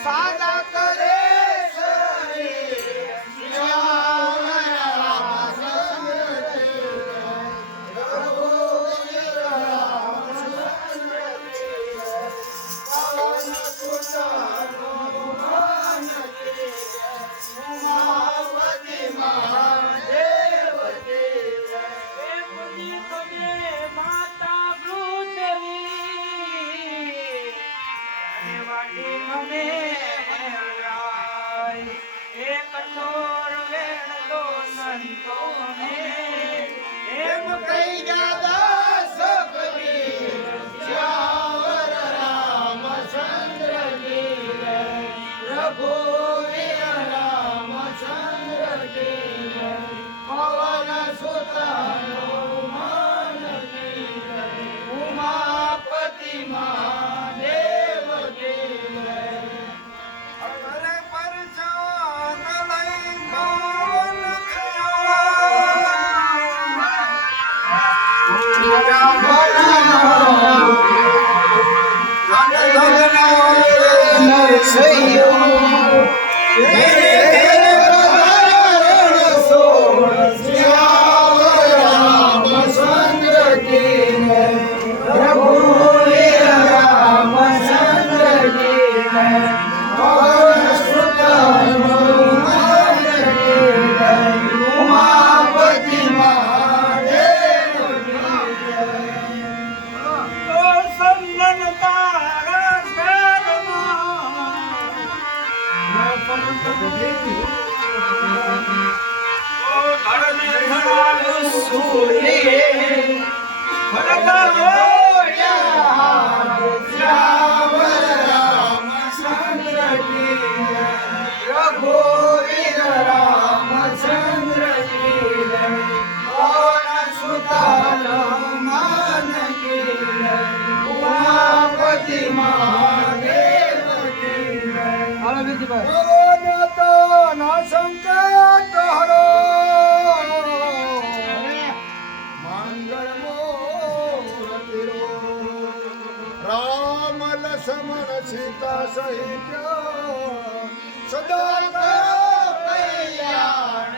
साधा करे सरी श्याम राम चंद्र की जय, रघुवीर राम चंद्र की जय, पवन सुत हनुमान की जय, उमापति महादेव की जय। माता पृथ्वी वाटी गमे राय, एक कठोर वेण दो संतो में, एम कई दास कबीर श्यावर रामचंद्र की जय, रघुवीर रामचंद्र की जय, पवन सुत हनुमान की जय, उमापति महादेव की जय। अरे परचान लई कौन रामचंद्र की जय, रघुवीर रामचंद्र की जय, पवन सुत हनुमान की जय, उमापति महादेव की जय। संगन तारा शर्मा, ओ धरने धराल सूर्य, भरता होया श्यावर रामचंद्र की जय, रघुवीर रामचंद्र की जय, पवन सुत हनुमान की जय, उमापति महादेव की जय। भगवान तो न संकट हरो, मंगल मूर्ति रो, राम लक्ष्मण सीता सहित सदा कल्याण